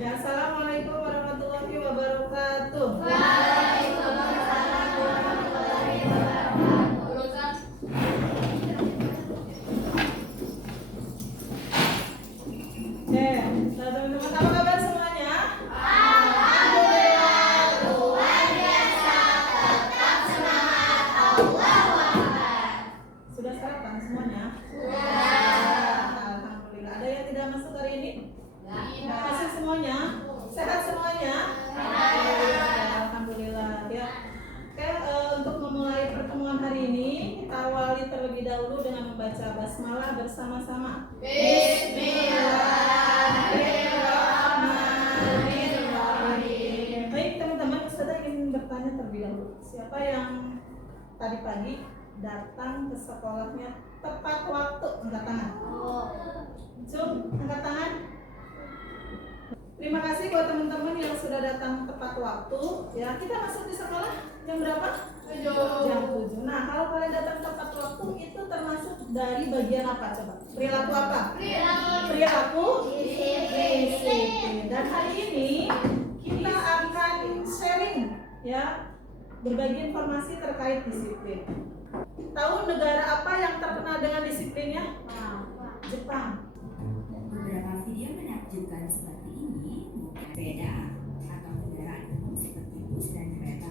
Ya, assalamualaikum warahmatullahi wabarakatuh. Waalaikumsalam warahmatullahi wabarakatuh. Teman-teman apa kabar semuanya? Alhamdulillah, luar biasa, tetap semangat, Allahu Akbar. Sudah sarapan semuanya? Sudah. Alhamdulillah. Ada yang tidak masuk hari ini? Tidak. Masuk semuanya? Sehat semuanya? Alhamdulillah ya. Oke, untuk memulai pertemuan hari ini kita awali terlebih dahulu dengan membaca basmalah bersama-sama. Bismillahirrahmanirrahim. Baik teman-teman, Ustazah ingin bertanya terlebih dahulu. Siapa yang tadi pagi datang ke sekolahnya tepat waktu? Angkat tangan. Zoom, angkat tangan. Terima kasih buat teman-teman yang sudah datang tepat waktu. Ya, kita masuk di sekolah jam berapa? Jam 7. Nah, kalau kalian datang tepat waktu itu termasuk dari bagian apa coba? Perilaku apa? Perilaku disiplin. Dan hari ini kita akan sharing ya, berbagi informasi terkait disiplin. Tahu negara apa yang terkenal dengan disiplinnya? Jepang. Beberapa video menakjubkan seperti ini bukan sepeda atau kendaraan umum seperti bus dan kereta.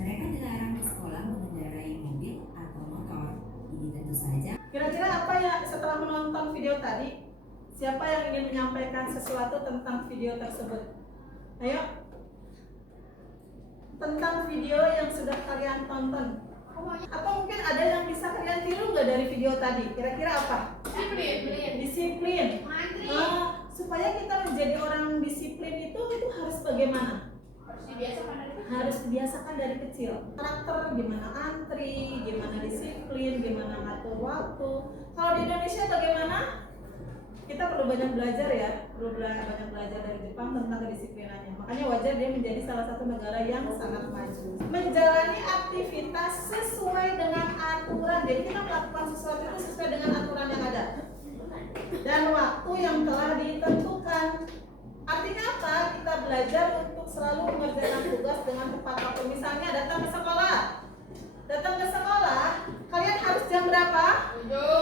Mereka dilarang di sekolah mengendarai mobil atau motor. Ini tentu saja. Kira-kira apa ya setelah menonton video tadi? Siapa yang ingin menyampaikan sesuatu tentang video tersebut? Ayo. Tentang video yang sudah kalian tonton. Atau mungkin ada yang bisa kalian tiru nggak dari video tadi? Kira-kira apa? Disiplin. Supaya kita menjadi orang disiplin itu harus bagaimana? Harus dibiasakan dari kecil. Karakter gimana antri, gimana disiplin, gimana ngatur waktu. Kalau di Indonesia bagaimana? Kita perlu banyak belajar ya, perlu banyak belajar dari Jepang tentang kedisiplinannya. Makanya wajar dia menjadi salah satu negara yang sangat maju. Menjalani aktivitas sesuai dengan aturan. Jadi kita melakukan sesuatu itu sesuai dengan aturan yang ada. Dan waktu yang telah ditentukan. Artinya apa? Kita belajar untuk selalu mengerjakan tugas dengan tepat waktu. Misalnya datang ke sekolah. Datang ke sekolah, kalian harus jam berapa?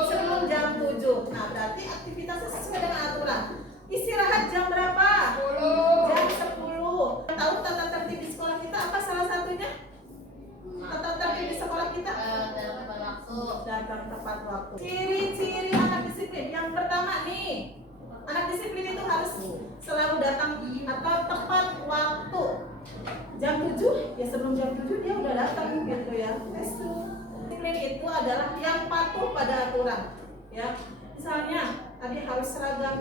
Sebelum jam 7. Nah, berarti aktivitasnya sesuai dengan aturan. Istirahat jam berapa? Jam 10. Tahu tata tertib di sekolah kita apa salah satunya? Tata tertib di sekolah kita? Datang tepat waktu. Ciri-ciri anak disiplin. Yang pertama nih, anak disiplin itu harus selalu datang atau tepat waktu. Jam 7, ya sebelum jam 7 dia udah datang gitu ya. Disiplin itu adalah yang patuh pada aturan. Ya, misalnya tadi harus seragam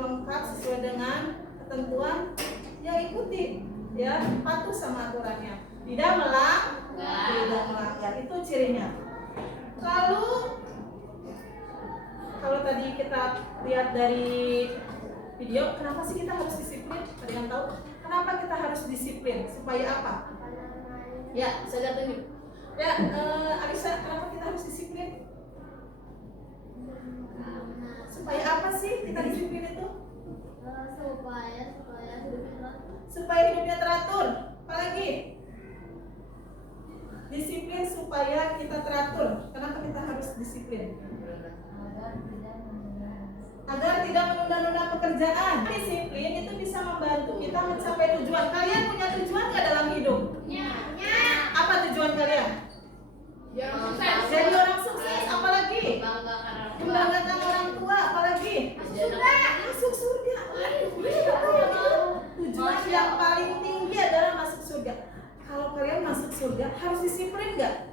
lengkap sesuai dengan ketentuan. Ya ikuti, ya patuh sama aturannya. Tidak melanggar, itu cirinya. Lalu kalau tadi kita lihat dari video, kenapa sih kita harus disiplin? Ada yang tahu? Kenapa kita harus disiplin? Supaya apa? Ya, saya lihat ini. Ya, Alisa, kenapa kita harus disiplin? Supaya apa sih kita disiplin itu? Supaya hidupnya teratur. Apalagi? Disiplin supaya kita teratur. Kenapa kita harus disiplin? Agar tidak menunda-nunda pekerjaan. Disiplin itu bisa membantu kita mencapai tujuan. Kalian punya tujuan nggak dalam hidup? Apa tujuan kalian? Jadi orang sukses. Apalagi? Membanggakan orang tua. Apalagi? Masuk surga. Tujuan yang paling tinggi adalah masuk surga. Kalau kalian masuk surga harus disiplin nggak?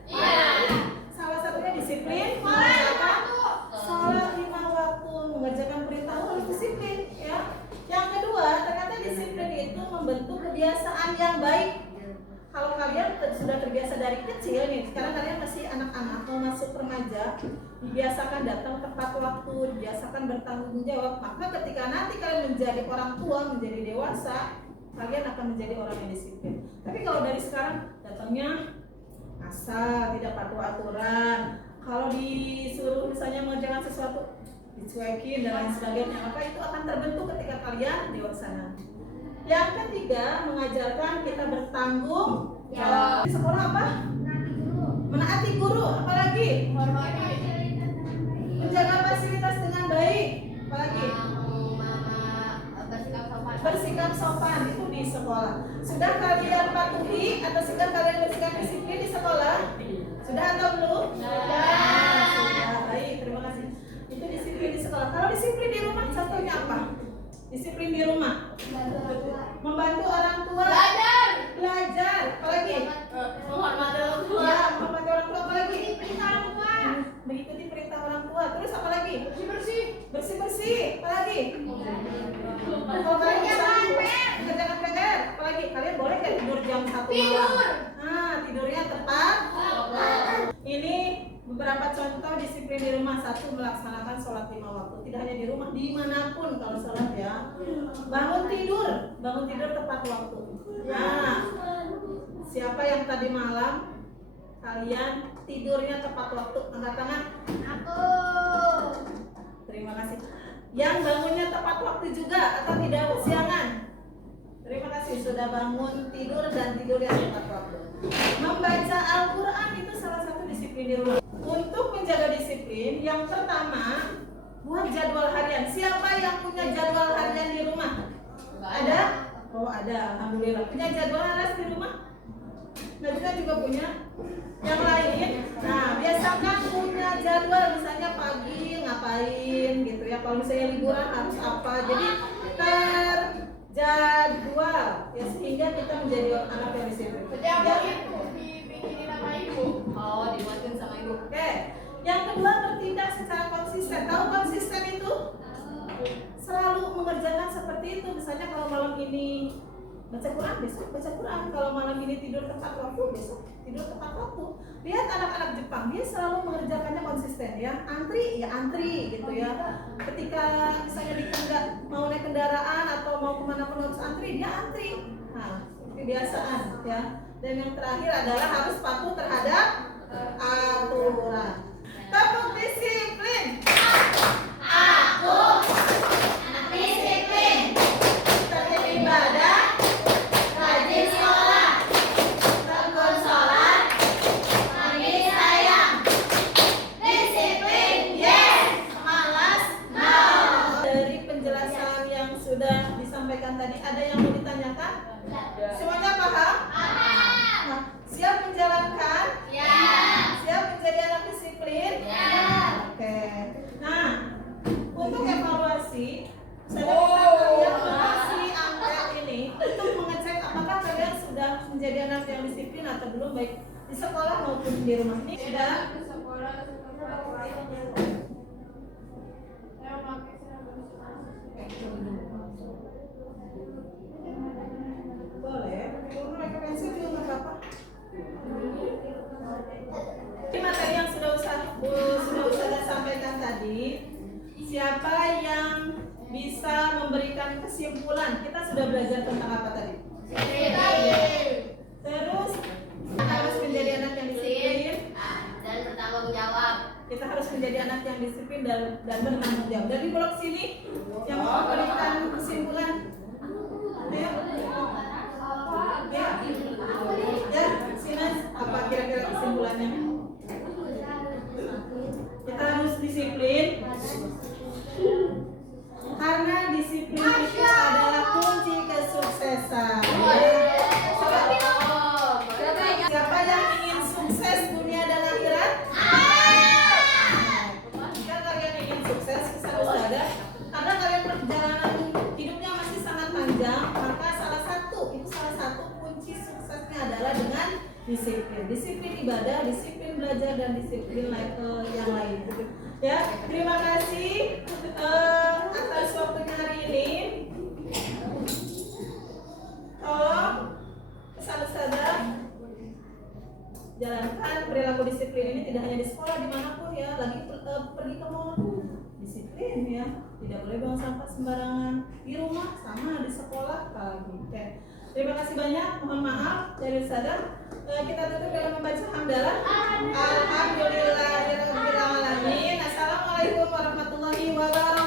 Salah satunya disiplin mengerjakan sholat 5 waktu, mengerjakan perintah harus disiplin ya. Yang kedua, ternyata disiplin itu membentuk kebiasaan yang baik. Kalau kalian sudah terbiasa dari kecil nih, sekarang kalian masih anak-anak mau masuk remaja, dibiasakan datang tepat waktu, dibiasakan bertanggung jawab, maka ketika nanti kalian menjadi orang tua, menjadi dewasa, kalian akan menjadi orang yang disiplin. Tapi kalau dari sekarang datangnya asal, tidak patuh aturan. Kalau disuruh misalnya mengerjakan sesuatu, dicuekin dan lain sebagainya, maka itu akan terbentuk ketika kalian dewasa nanti. Yang ketiga, mengajarkan kita bertanggung jawab. Di sekolah apa? Menaati guru. Apalagi? Menjaga fasilitas dengan baik. Apalagi? Bersikap sopan itu di sekolah. Sudah kalian patuhi atau sudah kalian bersikap disiplin di sekolah? Sudah atau belum? Sudah. Baik, terima kasih. Itu disiplin di sekolah. Kalau disiplin di rumah, contohnya apa? Disiplin di rumah. Membantu orang tua. Belajar. Apalagi? Menghormati orang tua. Ya, menghormati orang tua. Apalagi? Mengikuti perintah orang tua. Terus apa lagi? Bersih-bersih. Apalagi? Kalau kalian bisa mengerjakan PR, apalagi kalian boleh nggak tidur jam 1 malam? Nah, tidurnya tepat. Ini beberapa contoh disiplin di rumah. Satu, melaksanakan sholat 5 waktu. Tidak hanya di rumah, dimanapun kalau sholat ya. Bangun tidur tepat waktu. Nah, siapa yang tadi malam kalian tidurnya tepat waktu? Angkat tangan. Aku. Terima kasih. Yang bangunnya tepat waktu juga atau tidak kesiangan? Terima kasih sudah bangun tidur dan tidur yang tepat waktu. Membaca Al-Quran itu salah satu disiplin di rumah. Untuk menjaga disiplin, yang pertama buat jadwal harian. Siapa yang punya jadwal harian di rumah? Ada? Oh ada, alhamdulillah. Punya jadwal harian di rumah? Najwa juga punya. Yang lain, nah biasakan punya jadwal, misalnya pagi ngapain gitu ya. Kalau misalnya liburan harus apa, jadi terjadwal ya, sehingga kita menjadi anak yang disiplin. Itu dibikinin sama ibu. Oh, dibuatin sama ibu. Oke. Yang kedua, bertindak secara konsisten. Tahu konsisten itu? Selalu mengerjakan seperti itu. Misalnya kalau malam ini baca Quran, besok baca Quran. Kalau malam ini tidur tepat waktu, besok tidur tepat waktu. Lihat anak-anak Jepang, dia selalu mengerjakannya konsisten ya. Antri ya antri gitu ya. Ketika misalnya mau naik kendaraan atau mau kemana pun harus antri, dia antri. Nah, kebiasaan ya. Dan yang terakhir adalah harus patuh terhadap aturan. Tepuk disiplin. Aku disiplin. Tertib ibadah. Rajin sekolah. Tekun sholat. Mandi sayang. Disiplin, yes. Malas, no. Dari penjelasan yang sudah disampaikan tadi, ada yang mau ditanyakan? Semuanya paham? Nah, siap menjalankan? Ya. Siap menjadi anak disiplin? Ya. Oke. Nah, untuk evaluasi, saya minta kalian kasih angka ini untuk mengecek apakah kalian sudah menjadi anak yang disiplin atau belum, baik di sekolah maupun di rumah. Ini sudah. Boleh. Turun pakai pensil juga nggak apa-apa. Ini materi yang sudah Ustazah sampaikan tadi. Siapa yang bisa memberikan kesimpulan? Kita sudah belajar tentang apa tadi? Terus kita harus menjadi anak yang disiplin Dan bertanggung jawab. kita harus menjadi anak yang disiplin dan bertanggung jawab. Dari blok sini yang mau memberikan kesimpulan, ayo. Ya, sini apa kira-kira kesimpulannya? Kita harus disiplin karena disiplin itu adalah kunci kesuksesan. Siapa yang ingin sukses dunia dan akhirat? Jika kalian ingin sukses, pesan Ustazah, karena kalian perjalanan hidupnya masih sangat panjang, maka salah satu kunci suksesnya adalah dengan disiplin ibadah, disiplin belajar, dan disiplin yang lain. Ya, terima kasih atas waktunya hari ini. Tolong pesan Ustazah, jalankan perilaku disiplin ini tidak hanya di sekolah, dimanapun ya, lagi pergi ke mall disiplin ya, tidak boleh buang sampah sembarangan, di rumah sama, di sekolah lagi. Oke, terima kasih banyak, mohon maaf dari Ustazah. Kita tutup dengan membaca hamdalah. Alhamdulillahirabbil alamin. Assalamualaikum warahmatullahi wabarakatuh.